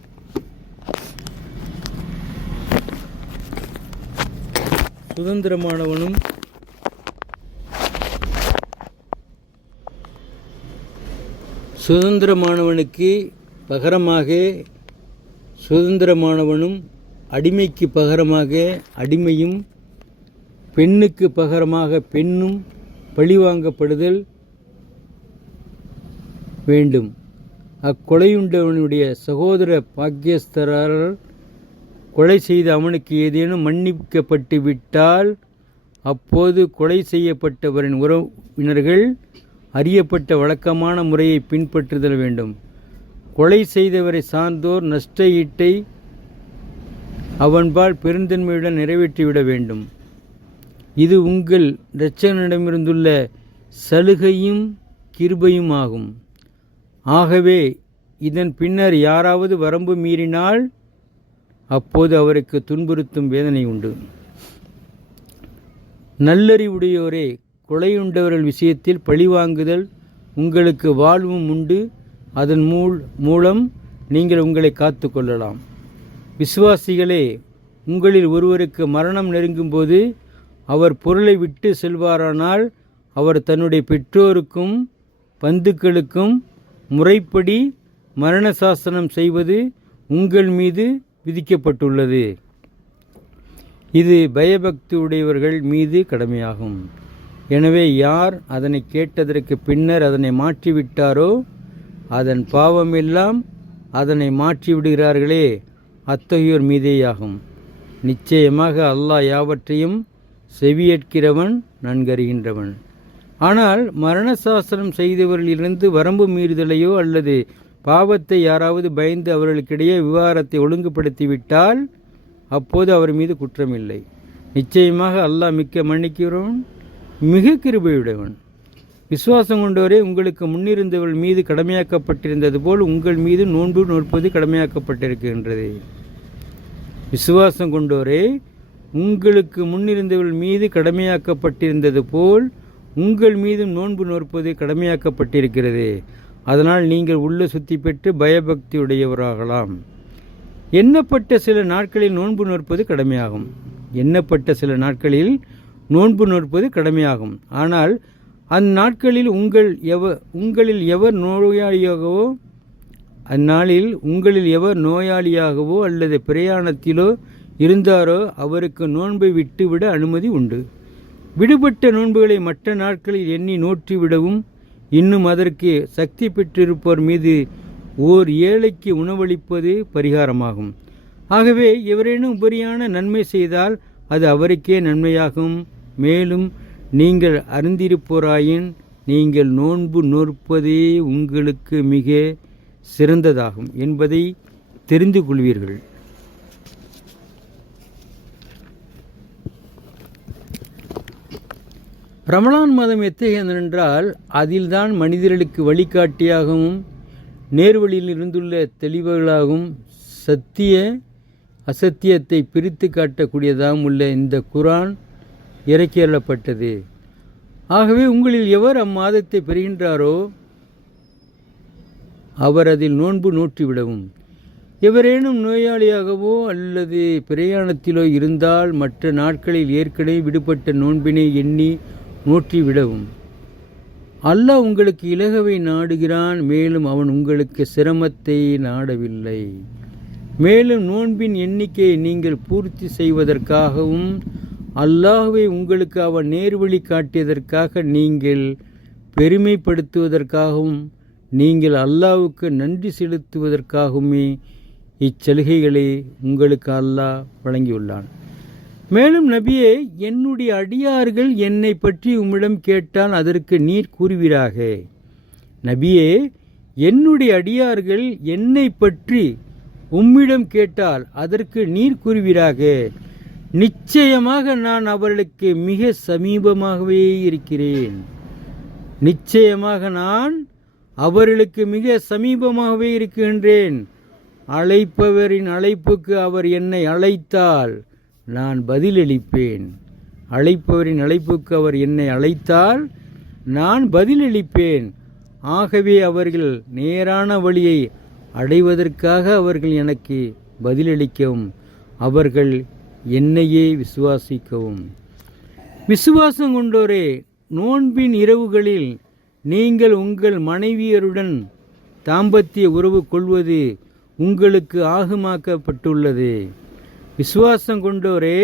சுதந்திரமானவனுக்கு பகரமாக சுதந்திரமானவனும் அடிமைக்கு பகரமாக அடிமையும் பெண்ணுக்கு பகரமாக பெண்ணும் பழிவாங்கப்படுதல் வேண்டும். அக்கொலையுண்டவனுடைய சகோதர பாக்கியஸ்தரர் கொலை செய்து அவனுக்கு ஏதேனும் மன்னிக்கப்பட்டு விட்டால் அப்போது கொலை செய்யப்பட்டவரின் உறவினர்கள் அறியப்பட்ட வழக்கமான முறையை பின்பற்றுதல் வேண்டும். கொலை செய்தவரை சார்ந்தோர் நஷ்ட ஈட்டை அவன்பால் பெருந்தன்மையுடன் நிறைவேற்றிவிட வேண்டும். இது உங்கள் இரட்சகனிடமிருந்துள்ள சலுகையும் கிருபையும் ஆகும். ஆகவே இதன் பின்னர் யாராவது வரம்பு மீறினால் அப்போது அவருக்கு துன்புறுத்தும் வேதனை உண்டு. நல்லறிவுடையோரே, கொலையுண்டவர்கள் விஷயத்தில் பழிவாங்குதல் உங்களுக்கு வாழ்வும் உண்டு. அதன் மூலம் நீங்கள் உங்களை காத்து கொள்ளலாம். விசுவாசிகளே, உங்களில் ஒருவருக்கு மரணம் நெருங்கும்போது அவர் பொருளை விட்டு செல்வாரானால் அவர் தன்னுடைய பெற்றோருக்கும் பந்துக்களுக்கும் முறைப்படி மரண சாசனம் செய்வது உங்கள் மீது விதிக்கப்பட்டுள்ளது. இது பயபக்தி உடையவர்கள் மீது கடமையாகும். எனவே யார் அதனை கேட்டதற்கு பின்னர் அதனை மாற்றிவிட்டாரோ அதன் பாவமெல்லாம் அதனை மாற்றிவிடுகிறார்களே அத்தகையோர் மீதேயாகும். நிச்சயமாக அல்லாஹ் யாவற்றையும் செவியேற்கிறவன் நன்கறிகின்றவன். ஆனால் மரண சாசனம் செய்தவர்களிலிருந்து வரம்பு மீறுதலையோ அல்லது பாவத்தை யாராவது பயந்து அவர்களுக்கிடையே விவகாரத்தை ஒழுங்குபடுத்திவிட்டால் அப்போது அவர் மீது குற்றமில்லை. நிச்சயமாக அல்லாஹ் மிக்க மன்னிக்கிறவன், மிக கிருபையுடையவன். விசுவாசம் கொண்டவரே, உங்களுக்கு முன்னிருந்தவர்கள் மீது கடமையாக்கப்பட்டிருந்தது போல் உங்கள் மீது நோன்பு நோற்பது கடமையாக்கப்பட்டிருக்கின்றது. விசுவாசம் கொண்டோரே, உங்களுக்கு முன்னிருந்தவர்கள் மீது கடமையாக்கப்பட்டிருந்தது போல் உங்கள் மீது நோன்பு நோற்பது கடமையாக்கப்பட்டிருக்கிறது. அதனால் நீங்கள் உள்ள சுத்தி பெற்று பயபக்தியுடையவராகலாம். எண்ணப்பட்ட சில நாட்களில் நோன்பு நோற்பது கடமையாகும். ஆனால் அந்நாட்களில் உங்களில் எவர் நோயாளியாகவோ அல்லது பிரயாணத்திலோ இருந்தாரோ அவருக்கு நோன்பை விட்டுவிட அனுமதி உண்டு. விடுபட்ட நோன்புகளை மற்ற நாட்களில் எண்ணி நோற்றிவிடவும், இன்னும் அதற்கு சக்தி பெற்றிருப்போர் மீது ஓர் ஏழைக்கு உணவளிப்பது பரிகாரமாகும். ஆகவே எவரேனும் உபரியான நன்மை செய்தால் அது அவருக்கே நன்மையாகும். மேலும் நீங்கள் அறிந்திருப்போராயின் நீங்கள் நோன்பு நோற்பதே உங்களுக்கு மிக சிறந்ததாகும் என்பதை தெரிந்து கொள்வீர்கள். ரமலான் மாதம் எத்தகையதென்றால் அதில்தான் மனிதர்களுக்கு வழிகாட்டியாகவும் நேர்வழியில் இருந்துள்ள தெளிவுகளாகவும் அசத்தியத்தை பிரித்து காட்டக்கூடியதாகவும் உள்ள இந்த குர்ஆன் இறக்கியள்ளப்பட்டது. ஆகவே உங்களில் எவர் அம்மாதத்தை பெறுகின்றாரோ அவர் அதில் நோன்பு நோற்றிவிடவும், எவரேனும் நோயாளியாகவோ அல்லது பிரயாணத்திலோ இருந்தால் மற்ற நாட்களில் ஏற்கனவே விடுபட்ட நோன்பினை எண்ணி நோற்றிவிடவும். அல்லாஹ் உங்களுக்கு இலகுவை நாடுகிறான், மேலும் அவன் உங்களுக்கு சிரமத்தை நாடவில்லை. மேலும் நோன்பின் எண்ணிக்கையை நீங்கள் பூர்த்தி செய்வதற்காகவும் அல்லாஹ்வை உங்களுக்கு அவன் நேர்வழி காட்டியதற்காக நீங்கள் பெருமைப்படுத்துவதற்காகவும் நீங்கள் அல்லாஹ்வுக்கு நன்றி செலுத்துவதற்காகவுமே இச்சலுகைகளை உங்களுக்கு அல்லாஹ் வழங்கியுள்ளான். மேலும் நபியே, என்னுடைய அடியார்கள் என்னை பற்றி உம்மிடம் கேட்டால் அதற்கு நீர் கூறுவீராக. நபியே, என்னுடைய அடியார்கள் என்னை பற்றி உம்மிடம் கேட்டால் அதற்கு நீர் கூறுவீராக. நிச்சயமாக நான் அவர்களுக்கு மிக சமீபமாகவே இருக்கிறேன். நிச்சயமாக நான் அவர்களுக்கு மிக சமீபமாகவே இருக்கின்றேன். அழைப்பவரின் அழைப்புக்கு அவர் என்னை அழைத்தால் நான் பதிலளிப்பேன். அழைப்பவரின் அழைப்புக்கு அவர் என்னை அழைத்தால் நான் பதிலளிப்பேன். ஆகவே அவர்கள் நேரான வழியை அடைவதற்காக அவர்கள் எனக்கு பதிலளிக்கவும், அவர்கள் என்னையே விசுவாசிக்கவும். விசுவாசம் கொண்டோரே, நோன்பின் இரவுகளில் நீங்கள் உங்கள் மனைவியருடன் தாம்பத்திய உறவு கொள்வது உங்களுக்கு ஆகுமாக்கப்பட்டுள்ளது. விசுவாசம் கொண்டோரே,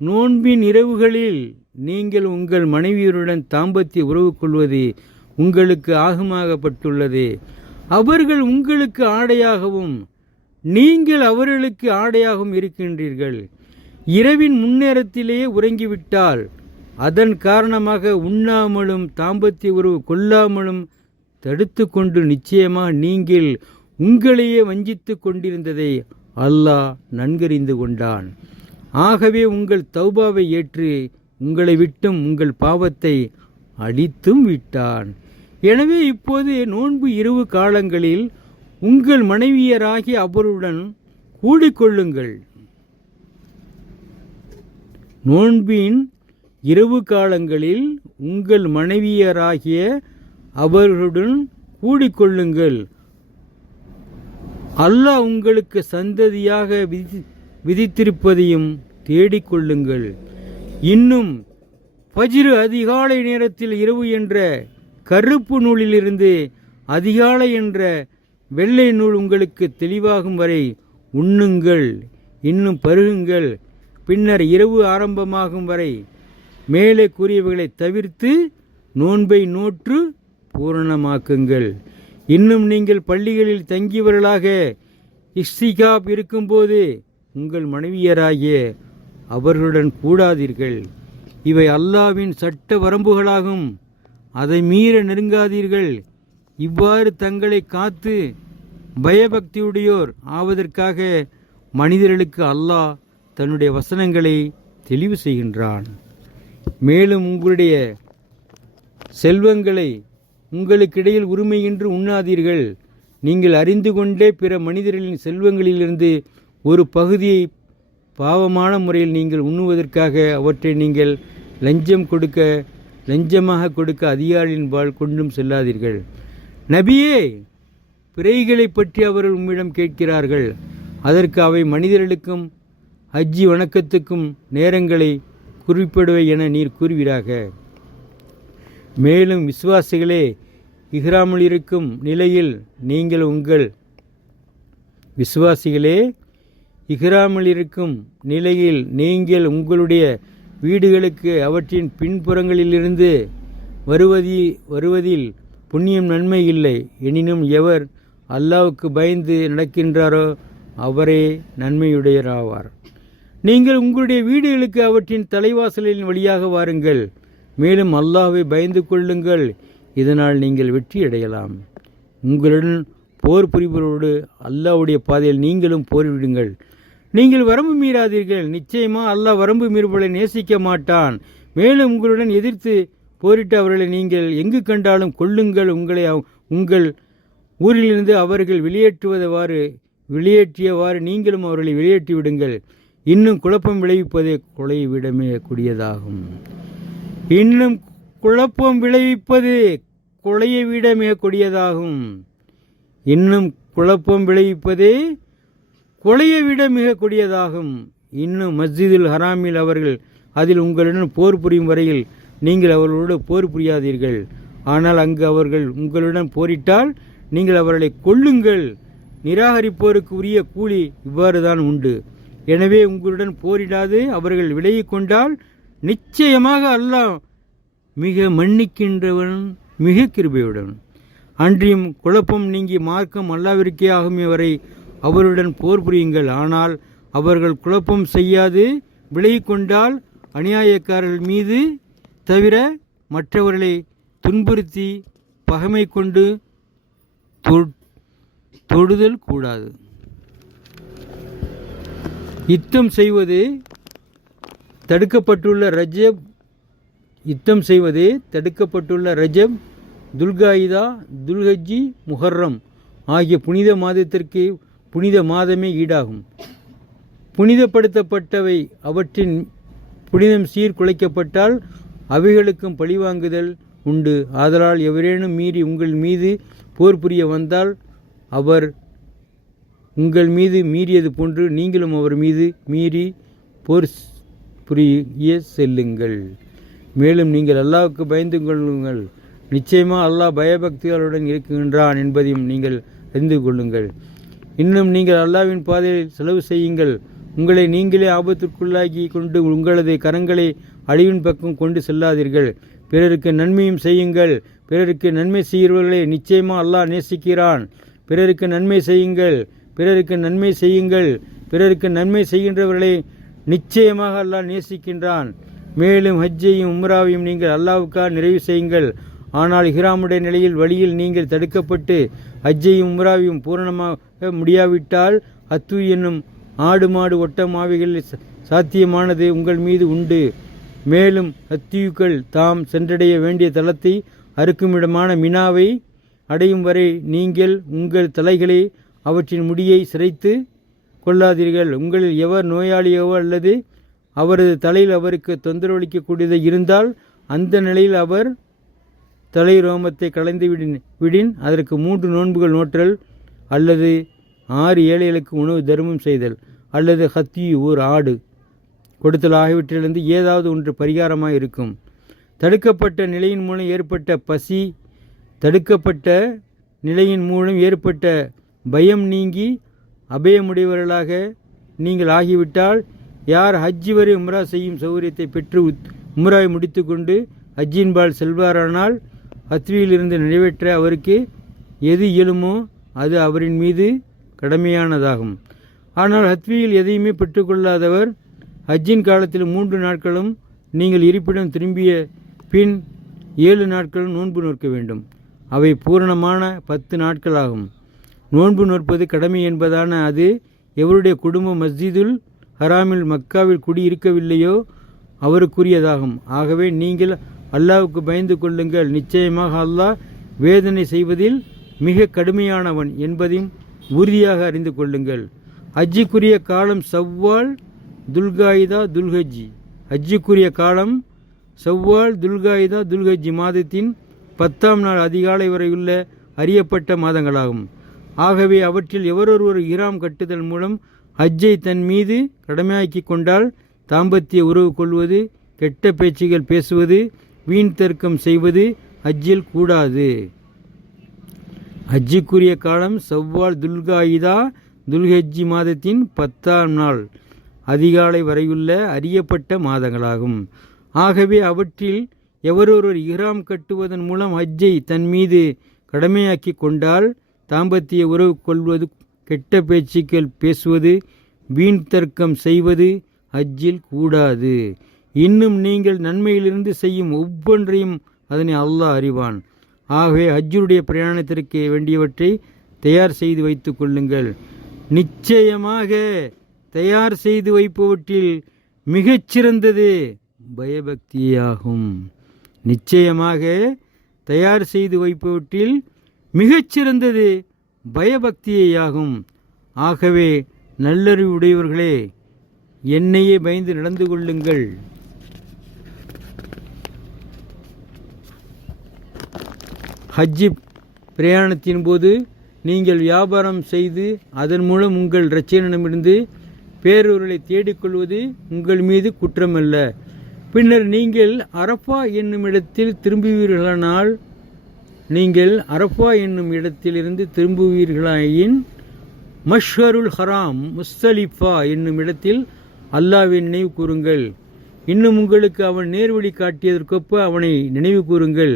நோன்பின் இரவுகளில் நீங்கள் உங்கள் மனைவியருடன் தாம்பத்திய உறவு கொள்வது உங்களுக்கு ஆகுமாகப்பட்டுள்ளது. அவர்கள் உங்களுக்கு ஆடையாகவும் நீங்கள் அவர்களுக்கு ஆடையாகவும் இருக்கின்றீர்கள். இரவின் முன்னேரத்திலே உறங்கிவிட்டால் அதன் காரணமாக உண்ணாமலும் தாம்பத்திய உறவு கொள்ளாமலும் தடுத்து கொண்டு நிச்சயமாக நீங்கள் உங்களையே வஞ்சித்து கொண்டிருந்ததை அல்லாஹ் நன்கறிந்து கொண்டான். ஆகவே உங்கள் தௌபாவை ஏற்று உங்களை விட்டும் உங்கள் பாவத்தை அழித்தும் விட்டான். எனவே இப்போது நோன்பு இரவு காலங்களில் உங்கள் மனைவியராகி அவருடன் கூடிக்கொள்ளுங்கள். நோன்பின் இரவு காலங்களில் உங்கள் மனைவியராகிய அவர்களுடன் கூடிக்கொள்ளுங்கள். அல்லாஹ் உங்களுக்கு சந்ததியாக விதித்திருப்பதையும் தேடிக்கொள்ளுங்கள். இன்னும் ஃபஜ்ர் அதிகாலை நேரத்தில் இரவு என்ற கருப்பு நூலிலிருந்து அதிகாலை என்ற வெள்ளை நூல் உங்களுக்கு தெளிவாகும் வரை உண்ணுங்கள், இன்னும் பருகுங்கள். பின்னர் இரவு ஆரம்பமாகும் வரை மேலே கூறியவைகளை தவிர்த்து நோன்பை நோற்று பூரணமாக்குங்கள். இன்னும் நீங்கள் பள்ளிகளில் தங்கியவர்களாக இஸ்திகாப் இருக்கும்போது உங்கள் மனைவியராகிய அவர்களுடன் கூடாதீர்கள். இவை அல்லாஹ்வின் சட்ட வரம்புகளாகும். அதை மீற நெருங்காதீர்கள். இவ்வாறு தங்களை காத்து பயபக்தியுடையோர் ஆவதற்காக மனிதர்களுக்கு அல்லாஹ் தன்னுடைய வசனங்களை தெளிவு செய்கின்றான். மேலும் உங்களுடைய செல்வங்களை உங்களுக்கிடையில் உரிமையின்றி உண்ணாதீர்கள். நீங்கள் அறிந்து கொண்டே பிற மனிதர்களின் செல்வங்களிலிருந்து ஒரு பகுதியை பாவமான முறையில் நீங்கள் உண்ணுவதற்காக அவற்றை நீங்கள் லஞ்சமாக கொடுக்க அதிகாரியின் பால் கொண்டும் செல்லாதீர்கள். நபியே, பிறைகளை பற்றி அவர்கள் உம்மிடம் கேட்கிறார்கள். அதற்கு அவை மனிதர்களுக்கும் ஹஜ்ஜி வணக்கத்துக்கும் நேரங்களை குறிப்பிடுவை என நீர் கூறுவீராக. மேலும் விசுவாசிகளே, இஹ்ராமில் இருக்கும் நிலையில் நீங்கள் உங்களுடைய வீடுகளுக்கு அவற்றின் பின்புறங்களிலிருந்து வருவதில் புண்ணியம் நன்மை இல்லை. எனினும் எவர் அல்லாஹ்வுக்கு பயந்து நடக்கின்றாரோ அவரே நன்மையுடையராவார். நீங்கள் உங்களுடைய வீடுகளுக்கு அவற்றின் தலைவாசலின் வழியாக வாருங்கள். மேலும் அல்லாஹ்வை பயந்து கொள்ளுங்கள். இதனால் நீங்கள் வெற்றி அடையலாம். உங்களுடன் போர் புரிபவரோடு அல்லாஹ்வுடைய பாதையில் நீங்களும் போரிடுங்கள். நீங்கள் வரம்பு மீறாதீர்கள். நிச்சயமாக அல்லாஹ் வரம்பு மீறுபவர்களை நேசிக்க மாட்டான். மேலும் உங்களுடன் எதிர்த்து போரிட்டு அவர்களை நீங்கள் எங்கு கண்டாலும் கொள்ளுங்கள். உங்கள் ஊரிலிருந்து அவர்கள் வெளியேற்றியவாறு நீங்களும் அவர்களை வெளியேற்றி விடுங்கள். இன்னும் குழப்பம் விளைவிப்பது கொலையை விடமே கூடியதாகும். இன்னும் மஸ்ஜிதுல் ஹராமில் அவர்கள் அதில் உங்களுடன் போர் புரியும் வரையில் நீங்கள் அவர்களோடு போர் புரியாதீர்கள். ஆனால் அங்கு அவர்கள் உங்களுடன் போரிட்டால் நீங்கள் அவர்களை கொல்லுங்கள். நிராகரிப்போருக்கு உரிய கூலி இவ்வாறு தான் உண்டு. எனவே உங்களுடன் போரிடாது அவர்கள் விலகிக் கொண்டால் நிச்சயமாக அல்லாஹ் மிக மன்னிக்கின்றவன், மிக கிருபையுடன். அன்றியும் குழப்பம் நீங்கி மார்க்கம் அல்லாவிற்கே ஆகுமே வரை அவருடன் போர் புரியுங்கள். ஆனால் அவர்கள் குழப்பம் செய்யாது விலகிக் கொண்டால் அநியாயக்காரர்கள் மீது தவிர மற்றவர்களை துன்புறுத்தி பகைமை கொண்டு தொடுதல் கூடாது. யுத்தம் செய்வது தடுக்கப்பட்டுள்ள ரஜப், துல்காயிதா, துல்ஹஜ்ஜி, முஹர்ரம் ஆகிய புனித மாதத்திற்கு புனித மாதமே ஈடாகும். புனிதப்படுத்தப்பட்டவை அவற்றின் புனிதம் சீர்குலைக்கப்பட்டால் அவைகளுக்கும் பழிவாங்குதல் உண்டு. ஆதலால் எவரேனும் மீறி உங்கள் மீது போர் புரிய வந்தால் அவர் உங்கள் மீது மீறியது போன்று நீங்களும் அவர் மீது மீறி போர் புரிய செல்லுங்கள். மேலும் நீங்கள் அல்லாஹ்வுக்கு பயந்து கொள்ளுங்கள். நிச்சயமாக அல்லாஹ் பயபக்திகளுடன் இருக்கின்றான் என்பதையும் நீங்கள் அறிந்து கொள்ளுங்கள். இன்னும் நீங்கள் அல்லாஹ்வின் பாதையில் செலவு செய்யுங்கள். உங்களை நீங்களே ஆபத்திற்குள்ளாக்கி கொண்டு உங்களது கரங்களை அழிவின் பக்கம் கொண்டு செல்லாதீர்கள். பிறருக்கு நன்மையும் செய்யுங்கள். பிறருக்கு நன்மை செய்கிறவர்களை நிச்சயமாக அல்லாஹ் நேசிக்கிறான். பிறருக்கு நன்மை செய்யுங்கள். பிறருக்கு நன்மை செய்யுங்கள். பிறருக்கு நன்மை செய்கின்றவர்களை நிச்சயமாக அல்லாஹ் நேசிக்கின்றான். மேலும் ஹஜ்ஜையும் உம்ராவையும் நீங்கள் அல்லாஹ்வுக்காக நிறைவு செய்யுங்கள். ஆனால் இஹ்ராமுடைய நிலையில் வழியில் நீங்கள் தடுக்கப்பட்டு ஹஜ்ஜையும் உம்ராவையும் பூரணமாக முடியாவிட்டால் அத்து என்னும் ஆடு மாடு ஒட்டம் ஆவிகள் சாத்தியமானது உங்கள் மீது உண்டு. மேலும் அத்தியுக்கள் தாம் சென்றடைய வேண்டிய தலத்தை அறுக்குமிடமான மினாவை அடையும் வரை நீங்கள் உங்கள் தலைகளை அவற்றின் முடியை சிரைத்து கொள்ளாதீர்கள். உங்களில் எவர் நோயாளியோ அல்லது அவரது தலையில் அவருக்கு தொந்தரவளிக்கக்கூடியது இருந்தால் அந்த நிலையில் அவர் தலை ரோமத்தை களைந்து விடின் அதற்கு 3 நோன்புகள் நோற்றல் அல்லது 6 ஏழைகளுக்கு உணவு தர்மம் செய்தல் அல்லது ஹத்தியு ஓர் ஆடு கொடுத்தல் ஆகியவற்றிலிருந்து ஏதாவது ஒன்று பரிகாரமாக இருக்கும். தடுக்கப்பட்ட நிலையின் மூலம் ஏற்பட்ட பசி, தடுக்கப்பட்ட நிலையின் மூலம் ஏற்பட்ட பயம் நீங்கி அபயமுடையவர்களாக நீங்கள் ஆகிவிட்டால் யார் ஹஜ்ஜி வரை உம்ரா செய்யும் சௌகரியத்தை பெற்று உம்ராவை முடித்து கொண்டு ஹஜ்ஜின்பால் செல்வாரானால் ஹத்வியிலிருந்து நிறைவேற்ற அவருக்கு எது இயலுமோ அது அவரின் மீது கடமையானதாகும். ஆனால் ஹத்வியில் எதையுமே பெற்றுக்கொள்ளாதவர் ஹஜ்ஜின் காலத்தில் 3 நாட்களும் நீங்கள் இருப்பிடம் திரும்பிய பின் 7 நாட்களும் நோன்பு நோக்க வேண்டும். அவை பூரணமான 10 நாட்களாகும். நோன்பு நோற்பது கடமை என்பதான அது எவருடைய குடும்பம் மஸ்ஜிதுல் ஹராமில் மக்காவில் குடியிருக்கவில்லையோ அவருக்குரியதாகும். ஆகவே நீங்கள் அல்லாஹ்வுக்கு பயந்து கொள்ளுங்கள். நிச்சயமாக அல்லாஹ் வேதனை செய்வதில் மிக கடுமையானவன் என்பதையும் உறுதியாக அறிந்து கொள்ளுங்கள். ஹஜ்ஜுக்குரிய காலம் சவ்வால், துல்காயிதா, துல்ஹஜ்ஜி. ஹஜ்ஜுக்குரிய காலம் சவ்வால், துல்காயிதா, துல்ஹஜ்ஜி மாதத்தின் 10ஆம் நாள் அதிகாலை வரையுள்ள அறியப்பட்ட மாதங்களாகும். ஆகவே அவற்றில் எவரொருவர் இஹ்ராம் கட்டுதல் மூலம் ஹஜ்ஜை தன் மீது கடமையாக்கி கொண்டால் தாம்பத்திய உறவு கொள்வது, கெட்ட பேச்சுகள் பேசுவது, வீண் தர்க்கம் செய்வது ஹஜ்ஜில் கூடாது. ஹஜ்ஜுக்குரிய காலம் சவ்வால், துல்காயிதா, துல்ஹஜ்ஜி மாதத்தின் 10ஆம் நாள் அதிகாலை வரையுள்ள அறியப்பட்ட மாதங்களாகும். ஆகவே அவற்றில் எவரொருவர் இஹ்ராம் கட்டுவதன் மூலம் ஹஜ்ஜை தன் மீது கடமையாக்கி கொண்டால் தாம்பத்திய உறவு கொள்வது, கெட்ட பேச்சுக்கள் பேசுவது, வீண் தர்க்கம் செய்வது ஹஜ்ஜில் கூடாது. இன்னும் நீங்கள் நன்மையிலிருந்து செய்யும் ஒவ்வொன்றையும் அதனை அல்லாஹ் அறிவான். ஆகவே ஹஜ்ஜுடைய பிரயாணத்திற்கு வேண்டியவற்றை தயார் செய்து வைத்து கொள்ளுங்கள். நிச்சயமாக தயார் செய்து வைப்பவற்றில் மிகச்சிறந்தது பயபக்தியாகும். நிச்சயமாக தயார் செய்து வைப்பவற்றில் மிகச்சிறந்தது பயபக்தியாகும். ஆகவே நல்லறிவுடையவர்களே, என்னையே பயந்து நடந்து கொள்ளுங்கள். ஹஜ்ஜி பிரயாணத்தின் போது நீங்கள் வியாபாரம் செய்து அதன் மூலம் உங்கள் இரட்சகனிடமிருந்து பேரொருளை தேடிக்கொள்வது உங்கள் மீது குற்றமல்ல. பின்னர் நீங்கள் அரஃபா என்னும் இடத்தில் திரும்புவீர்களானால், நீங்கள் அரஃபா என்னும் இடத்திலிருந்து திரும்புவீர்களாயின் மஷ்ஹருல் ஹராம், முஸ்தலிஃபா என்னும் இடத்தில் அல்லாஹ்வை நினைவு கூறுங்கள். இன்னும் உங்களுக்கு அவன் நேர்வழி காட்டியதற்கொப்ப அவனை நினைவு கூறுங்கள்.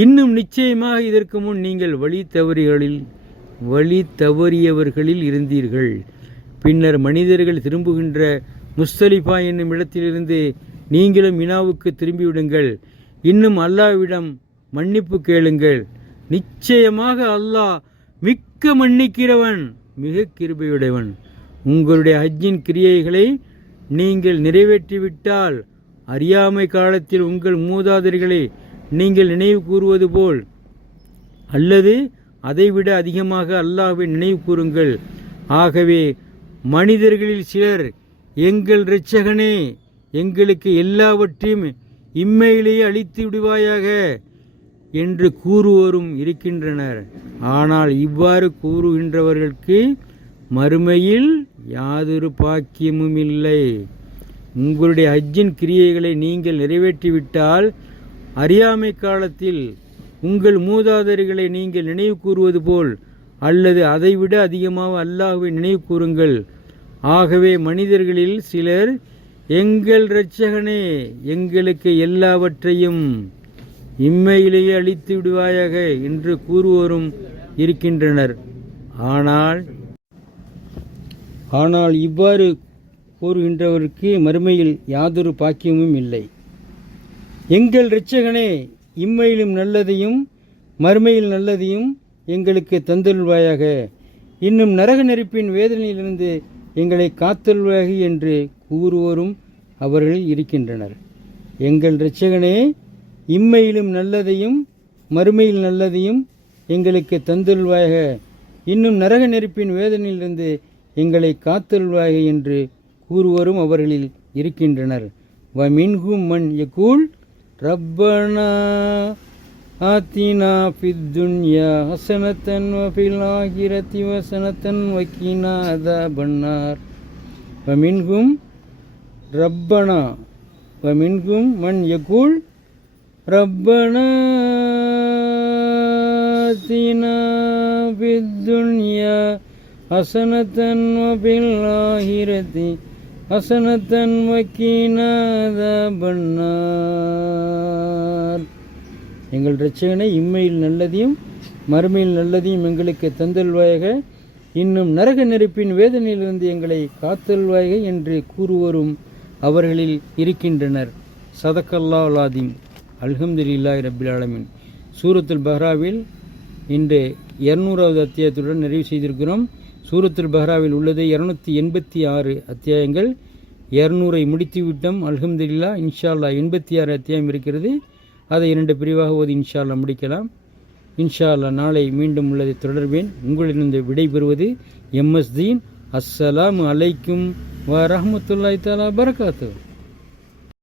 இன்னும் நிச்சயமாக இதற்கு முன் நீங்கள் வழி தவறியவர்களில் இருந்தீர்கள். பின்னர் மனிதர்கள் திரும்புகின்ற முஸ்தலிஃபா என்னும் இடத்திலிருந்து நீங்களும் மினாவுக்கு திரும்பிவிடுங்கள். இன்னும் அல்லாஹ்விடம் மன்னிப்பு கேளுங்கள். நிச்சயமாக அல்லாஹ் மிக்க மன்னிக்கிறவன், மிக கிருபையுடையவன். உங்களுடைய ஹஜ்ஜின் கிரியைகளை நீங்கள் நிறைவேற்றிவிட்டால் அறியாமை காலத்தில் உங்கள் மூதாதையர்களை நீங்கள் நினைவு கூறுவது போல் அல்லது அதைவிட அதிகமாக அல்லாஹ்வை நினைவு கூறுங்கள். ஆகவே மனிதர்களில் சிலர் எங்கள் இரட்சகனே, எங்களுக்கு எல்லாவற்றையும் இம்மையிலேயே அழித்து விடுவாயாக என்று கூறுவோரும் இருக்கின்றனர். ஆனால் இவ்வாறு கூறுகின்றவர்களுக்கு மறுமையில் யாதொரு பாக்கியமும் இல்லை. உங்களுடைய ஹஜ்ஜின் கிரியைகளை நீங்கள் நிறைவேற்றிவிட்டால் அறியாமை காலத்தில் உங்கள் மூதாதையர்களை நீங்கள் நினைவு கூறுவது போல் அல்லது அதைவிட அதிகமாக அல்லாஹ்வை நினைவு கூறுங்கள். ஆகவே மனிதர்களில் சிலர் எங்கள் இரட்சகனே, எங்களுக்கு எல்லாவற்றையும் இம்மையிலேயே அழித்து விடுவாயாக என்று கூறுவோரும் இருக்கின்றனர். ஆனால் இவ்வாறு கூறுகின்றவருக்கு மறுமையில் யாதொரு பாக்கியமும் இல்லை. எங்கள் இரட்சகனே, இம்மையிலும் நல்லதையும் மறுமையில் நல்லதையும் எங்களுக்கு தந்தருள்வாயாக. இன்னும் நரக நெருப்பின் வேதனையிலிருந்து எங்களை காத்தருள்வாயாக என்று கூறுவோரும் அவர்கள் இருக்கின்றனர். எங்கள் இரட்சகனே, இம்மையிலும் நல்லதையும் மறுமையில் நல்லதையும் எங்களுக்கு தந்தருள்வாயாக. இன்னும் நரக நெருப்பின் வேதனையிலிருந்து எங்களை காத்தருள்வாயாக என்று கூறுவோரும் அவர்களில் இருக்கின்றனர். வமின்ஹும் மன் யகூல் ரப்பனா ஆத்தினா ஃபித் துன்யா ஹஸனத்தன் வஃபில் ஆகிரத்தி ஹஸனத்தன் வகீனா அஸாபன்னார். வமின்ஹும் மன் யகூல் ரப்பனா ஆத்தினா ஃபித் துன்யா ஹஸனத்தன் வஃபில் ஆகிரத்தி ஹஸனத்தன் வகீனா அஸாபன்னார். எங்கள் இரட்சகனை, இம்மையில் நல்லதையும் மறுமையில் நல்லதையும் எங்களுக்கு தந்தல்வாயாக. இன்னும் நரக நெருப்பின் வேதனையிலிருந்து எங்களை காத்தல்வாயாக என்று கூறுவோரும் அவர்களில் இருக்கின்றனர். சதக்கல்லாஹுல் அஸீம். அல்ஹம்துலில்லாஹி ரப்பில் ஆலமீன். சூரத்துல் பஹ்ராவில் இன்று 200வது அத்தியாயத்துடன் நிறைவு செய்திருக்கிறோம். சூரத்துல் பஹ்ராவில் உள்ளது 286 அத்தியாயங்கள். 200ஐ முடித்துவிட்டோம் அல்ஹம்துலில்லாஹ். இன்ஷா அல்லாஹ் 86 அத்தியாயம் இருக்கிறது. அதை 2 பிரிவாக ஓதி இன்ஷா அல்லாஹ் முடிக்கலாம். இன்ஷா அல்லாஹ் நாளை மீண்டும் உள்ளதை தொடர்வேன். உங்களிலிருந்து விடைபெறுவது எம்எஸ் தீன். அஸ்ஸலாமு அலைக்கும் வ ரஹ்மத்துல்லாஹி தஆலா பரகாத்துஹு.